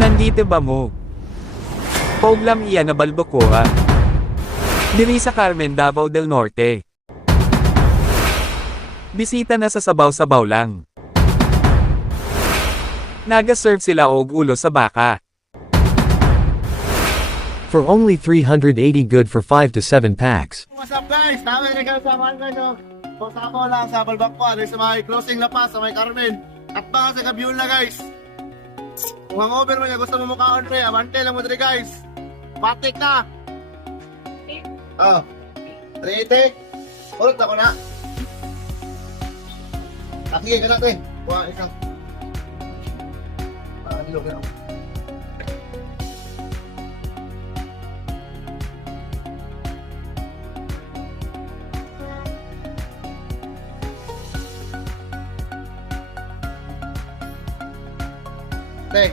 Nandito ba mo? Poglam iyan na Balbacoa. Diri sa Carmen, Davao del Norte. Bisita na sa sabaw-sabaw lang. Naga-serve sila og ulo sa baka. For only 380 good for 5 to 7 packs. What's up guys? Tama na kayo sa mga kayo. Posako lang sa Balbacoa, sa may closing lapas, sa may Carmen. At baka sa Gabiula guys. Kung hangover mo niya, gusto mo mukhaon pre, abante lang mo dito guys. Batik na! Oh, 380. Ulot ako na. Sige ka natin. Kuha isang. Nilog na ako. Teh.